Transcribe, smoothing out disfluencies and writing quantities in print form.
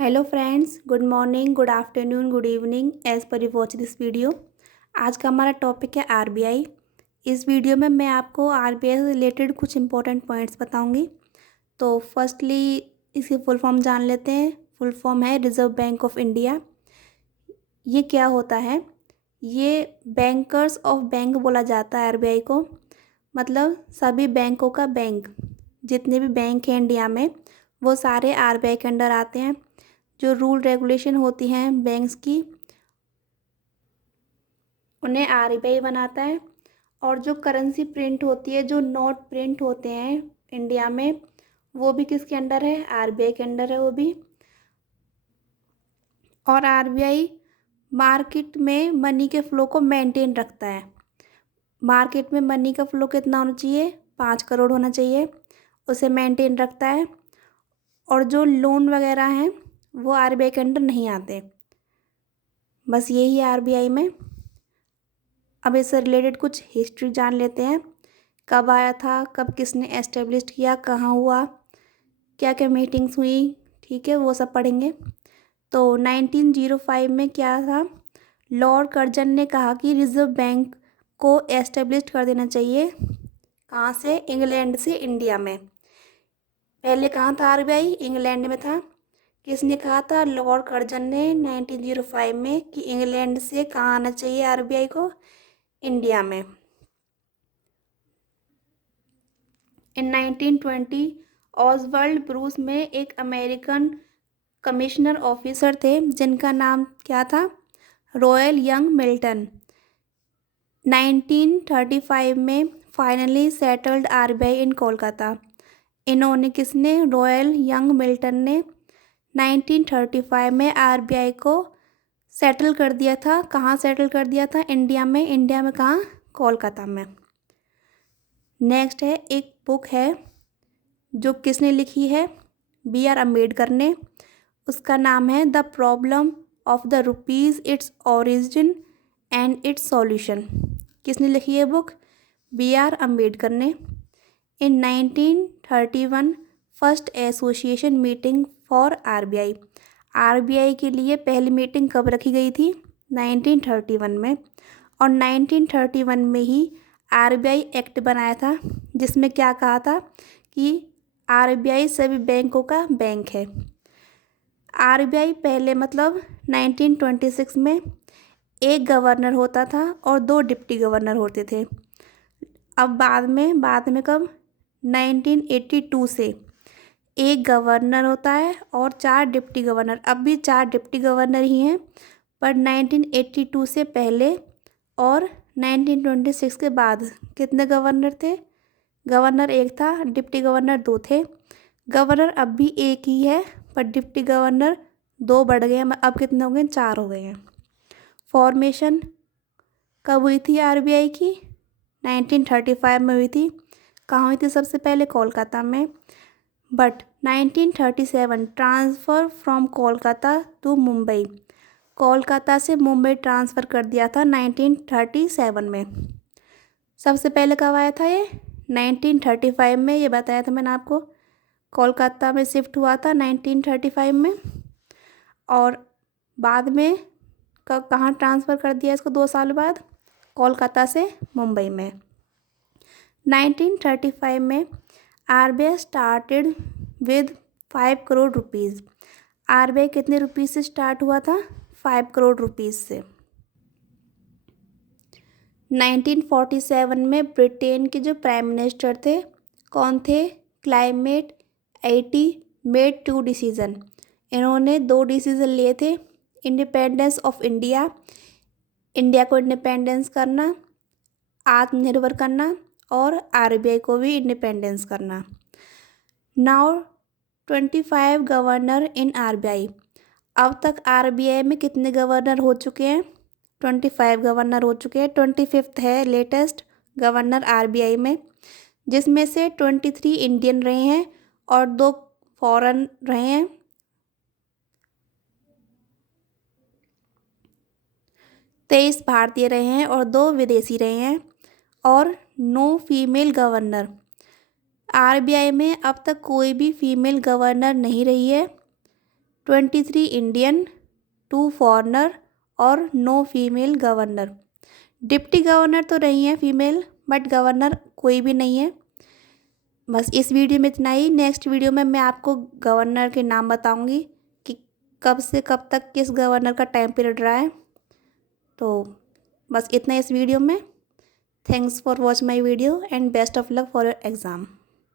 Hello friends, good morning, good afternoon, good evening as per you watch this video. आज का हमारा topic है RBI. इस video में मैं आपको आरबीआई से रिलेटेड कुछ इंपॉर्टेंट पॉइंट्स बताऊंगी। तो फर्स्टली इसकी फुल फॉर्म जान लेते हैं। फुल फॉर्म है रिजर्व बैंक ऑफ इंडिया। ये क्या होता है? ये बैंकर्स ऑफ बैंक बोला जाता है आरबीआई को। मतलब सभी बैंकों का बैंक, जितने भी बैंक हैं इंडिया में वो सारे आरबीआई के अंडर आते हैं। जो रूल रेगुलेशन होती हैं बैंक्स की, उन्हें आरबीआई बनाता है। और जो करेंसी प्रिंट होती है, जो नोट प्रिंट होते हैं इंडिया में, वो भी किसके अंडर है? आरबीआई के अंडर है वो भी। और आरबीआई मार्केट में मनी के फ्लो को मेंटेन रखता है। मार्केट में मनी का फ्लो कितना होना चाहिए? 5 करोड़ होना चाहिए, उसे मेंटेन रखता है। और जो लोन वगैरह हैं वो आरबीआई के अंडर नहीं आते। बस यही है आरबीआई में। अब इससे रिलेटेड कुछ हिस्ट्री जान लेते हैं। कब आया था, कब किसने एस्टेब्लिश किया, कहाँ हुआ, क्या क्या मीटिंग्स हुई, ठीक है, वो सब पढ़ेंगे। तो 1905 में क्या था? लॉर्ड कर्जन ने कहा कि रिजर्व बैंक को एस्टेब्लिश कर देना चाहिए। कहाँ से? इंग्लैंड से इंडिया में। पहले कहाँ था आरबीआई? इंग्लैंड में था। किसने कहा था? लॉर्ड कर्जन ने 1905 में कि इंग्लैंड से कहाँ आना चाहिए आरबीआई को? इंडिया में। इन 1920 ऑसवर्ल्ड ब्रूस में एक अमेरिकन कमिश्नर ऑफिसर थे जिनका नाम क्या था? Royal young Milton. 1935 में फाइनली सेटल्ड आरबीआई इन कोलकाता। इन्होंने, किसने? रॉयल यंग मिल्टन ने 1935 में आरबीआई को सेटल कर दिया था। कहाँ सेटल कर दिया था? इंडिया में। इंडिया में कहाँ? कोलकाता में। नेक्स्ट है, एक बुक है जो किसने लिखी है? बी आर अम्बेडकर ने। उसका नाम है the problem of the rupees, its origin and it's solution. किसने लिखी है बुक? बी आर अम्बेडकर ने। इन 1931 first association meeting for RBI. RBI के लिए पहली मीटिंग कब रखी गई थी? 1931 में। और 1931 में ही आरबीआई एक्ट बनाया था, जिसमें क्या कहा था कि आरबीआई सभी बैंकों का बैंक है। आरबीआई पहले, मतलब 1926 में एक गवर्नर होता था और 2 डिप्टी गवर्नर होते थे। अब बाद में कब? 1982 से एक गवर्नर होता है और 4 डिप्टी गवर्नर। अब भी 4 डिप्टी गवर्नर ही हैं, पर 1982 से पहले और 1926 के बाद कितने गवर्नर थे? गवर्नर एक था, डिप्टी गवर्नर 2 थे। गवर्नर अब भी एक ही है, पर डिप्टी गवर्नर 2 बढ़ गए हैं। अब कितने हो गए? 4 हो गए हैं। फॉर्मेशन कब हुई थी आरबीआई की? 1935 में हुई थी। कहाँ हुई थी? सबसे पहले कोलकाता में। But 1937 transfer from Kolkata to Mumbai. Kolkata से मुंबई ट्रांसफ़र कर दिया था 1937 में। सबसे पहले कब आया था ये? 1935 में। ये बताया था मैंने आपको। कोलकाता में शिफ्ट हुआ था 1935 में। और बाद में कहाँ ट्रांसफ़र कर दिया इसको? 2 साल बाद कोलकाता से मुंबई में। 1935 में RBI started with 5 crore rupees. RBI कितने रुपीज़ से स्टार्ट हुआ था? 5 करोड़ रुपीज़ से। 1947 में ब्रिटेन के जो प्राइम मिनिस्टर थे, कौन थे? Climate eighty made 2 decision. इन्होंने 2 डिसीज़न लिए थे। इंडिपेंडेंस ऑफ इंडिया, इंडिया को इंडिपेंडेंस करना, आत्मनिर्भर करना, और आरबीआई को भी इंडिपेंडेंस करना। नाउ 25 गवर्नर इन आरबीआई। अब तक आरबीआई में कितने गवर्नर हो चुके हैं? 25 गवर्नर हो चुके हैं। 25th है लेटेस्ट गवर्नर आरबीआई में, जिसमें से 23 इंडियन रहे हैं और 2 फॉरेन रहे हैं। 23 भारतीय रहे हैं और 2 विदेशी रहे हैं। और नो फीमेल गवर्नर। आरबीआई में अब तक कोई भी फीमेल गवर्नर नहीं रही है। 23 इंडियन, 2 फॉरेनर और no female governor. Deputy governor तो नहीं है फीमेल, बट गवर्नर कोई भी नहीं है। बस इस वीडियो में इतना ही। नेक्स्ट वीडियो में मैं आपको गवर्नर के नाम बताऊंगी कि कब से कब तक किस गवर्नर का टाइम पीरियड रहा है। तो बस इतना इस वीडियो में। Thanks for watch my video and best of luck for your exam.